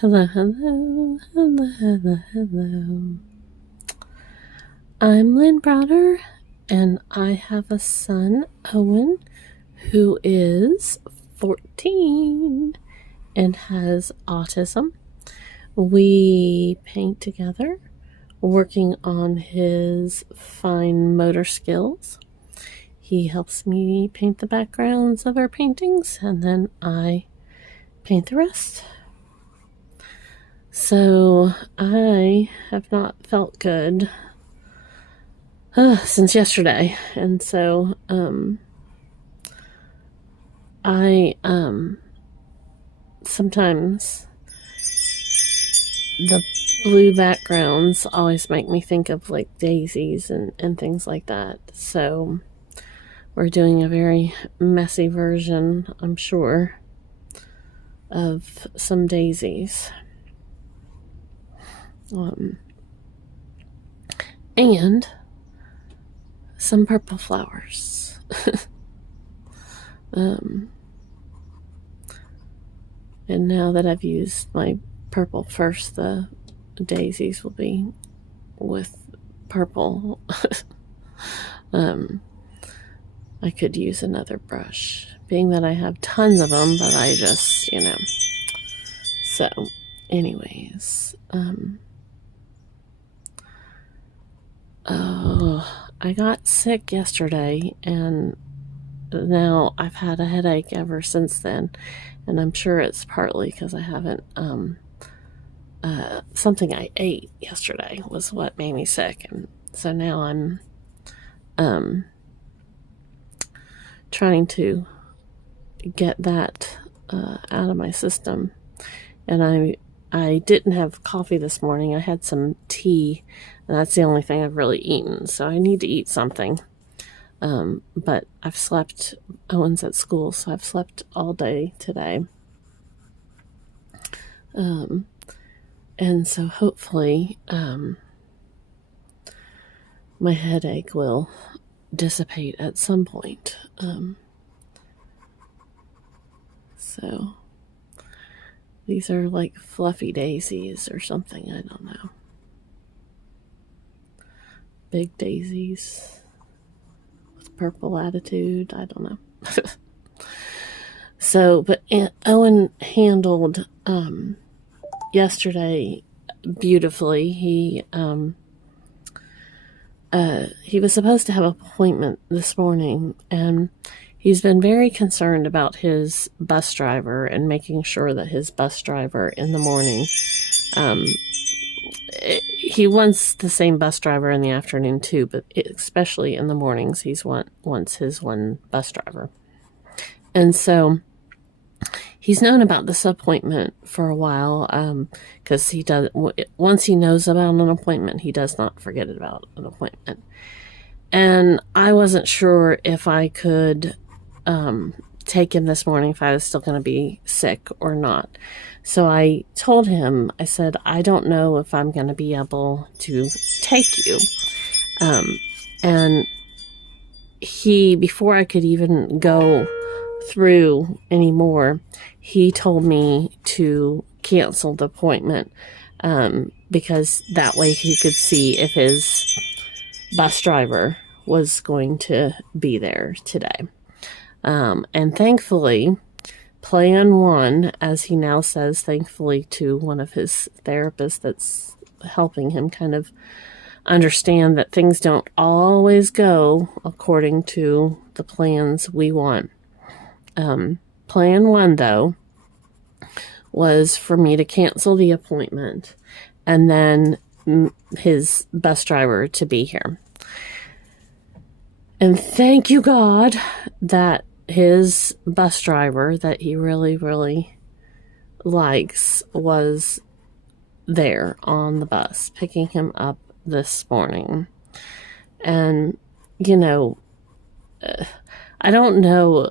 Hello, hello, hello, hello, hello. I'm Lynn Browder, and I have a son, Owen, who is 14 and has autism. We paint together, working on his fine motor skills. He helps me paint the backgrounds of our paintings, and then I paint the rest. So I have not felt good since yesterday, and so I sometimes the blue backgrounds always make me think of like daisies and things like that. So we're doing a very messy version, I'm sure, of some daisies. And some purple flowers. And now that I've used my purple first, the daisies will be with purple. I could use another brush, being that I have tons of them, but I just, So, anyways, I got sick yesterday, and now I've had a headache ever since then, and I'm sure it's partly because I haven't, something I ate yesterday was what made me sick, and so now I'm, trying to get that, out of my system, and I didn't have coffee this morning. I had some tea, and that's the only thing I've really eaten, so I need to eat something. But I've slept. Owen's at school, so I've slept all day today. And so hopefully my headache will dissipate at some point. So these are like fluffy daisies or something, I don't know. Big daisies with purple attitude, I don't know. So, but Owen handled yesterday beautifully. He was supposed to have an appointment this morning, and he's been very concerned about his bus driver and making sure that his bus driver in the morning, he wants the same bus driver in the afternoon too, but especially in the mornings, wants his one bus driver. And so he's known about this appointment for a while, because once he knows about an appointment, he does not forget about an appointment. And I wasn't sure if I could take him this morning, if I was still going to be sick or not. So I told him, I said, I don't know if I'm going to be able to take you. And he, before I could even go through anymore, he told me to cancel the appointment, because that way he could see if his bus driver was going to be there today. And thankfully, plan one, as he now says, thankfully to one of his therapists that's helping him kind of understand that things don't always go according to the plans we want. Plan one, though, was for me to cancel the appointment and then his bus driver to be here. And thank you, God, that his bus driver that he really, really likes was there on the bus picking him up this morning. And, I don't know.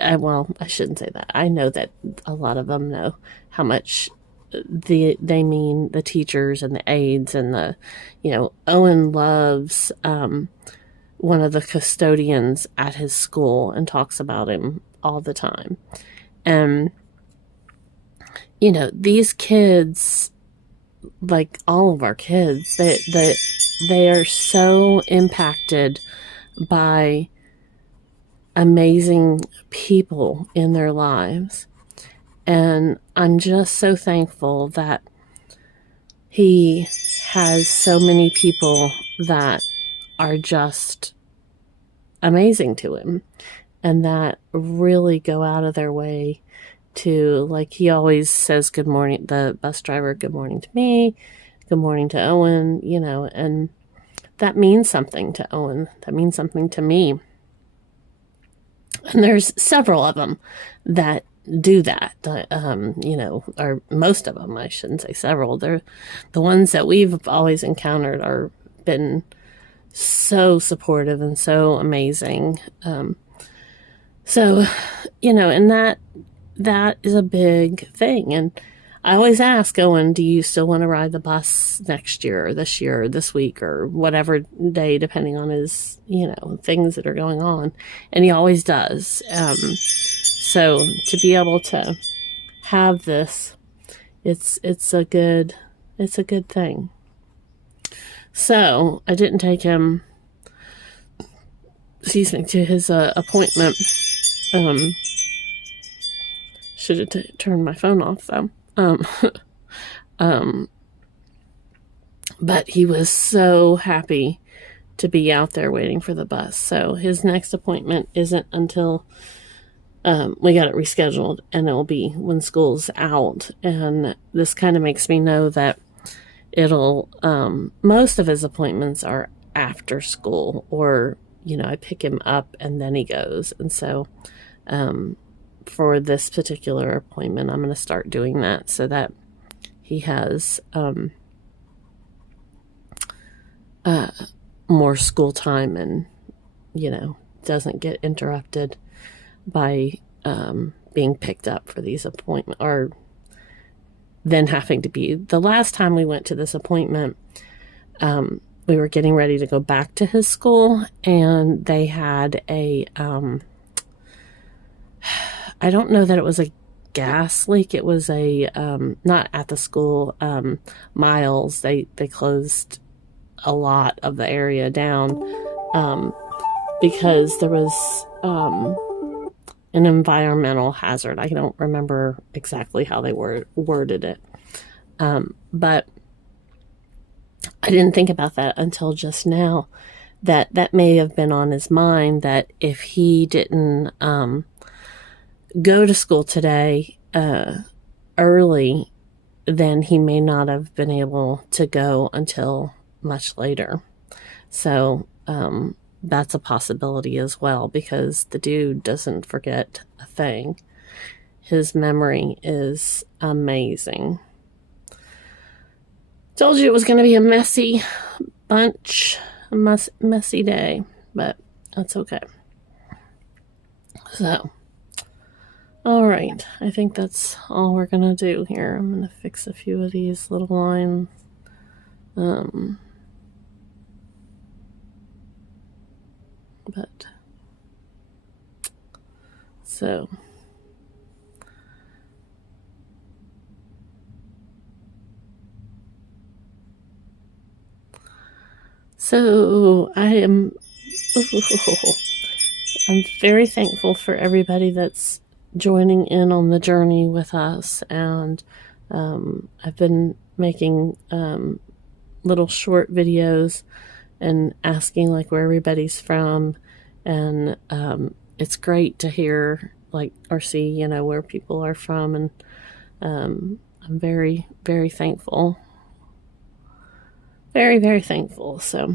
I shouldn't say that. I know that a lot of them know how much they mean, the teachers and the aides and Owen loves one of the custodians at his school and talks about him all the time. And you know, these kids, like all of our kids, they are so impacted by amazing people in their lives. And I'm just so thankful that he has so many people that are just amazing to him and that really go out of their way to, like, he always says good morning, the bus driver, good morning to me, good morning to Owen, you know, and that means something to Owen. That means something to me. And there's several of them that do that, you know, or most of them, I shouldn't say several. They're the ones that we've always encountered are been so supportive and so amazing. So, you know, and that is a big thing. And I always ask Owen, do you still want to ride the bus next year or this year or this week or whatever day, depending on his, you know, things that are going on. And he always does. So to be able to have this, it's a good thing. So I didn't take him, excuse me, to his appointment. Should have turned my phone off though. But he was so happy to be out there waiting for the bus. So his next appointment isn't until we got it rescheduled, and it'll be when school's out. And this kind of makes me know that it'll most of his appointments are after school, or, you know, I pick him up and then he goes. And so for this particular appointment, I'm going to start doing that so that he has more school time and, you know, doesn't get interrupted by being picked up for these appointments, or then having to be. The last time we went to this appointment, we were getting ready to go back to his school, and they had a I don't know that it was a gas leak. It was a not at the school. Miles, they closed a lot of the area down because there was an environmental hazard. I don't remember exactly how they worded it, but I didn't think about that until just now. That may have been on his mind, that if he didn't go to school today early, then he may not have been able to go until much later. So that's a possibility as well, because the dude doesn't forget a thing. His memory is amazing. Told you it was going to be a messy bunch, a messy day, but that's okay. So, all right, I think that's all we're going to do here. I'm going to fix a few of these little lines. But, so, I'm very thankful for everybody that's joining in on the journey with us, and I've been making little short videos and asking like where everybody's from, and it's great to hear like or see, you know, where people are from, and I'm very, very thankful. Very, very thankful. So,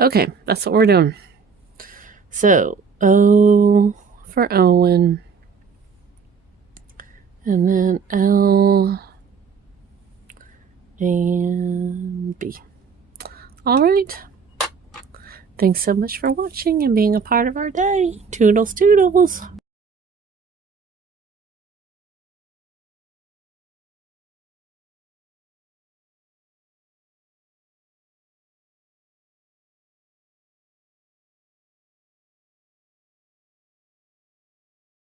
okay, that's what we're doing. So, O for Owen, and then L and B. All right. Thanks so much for watching and being a part of our day. Toodles, toodles.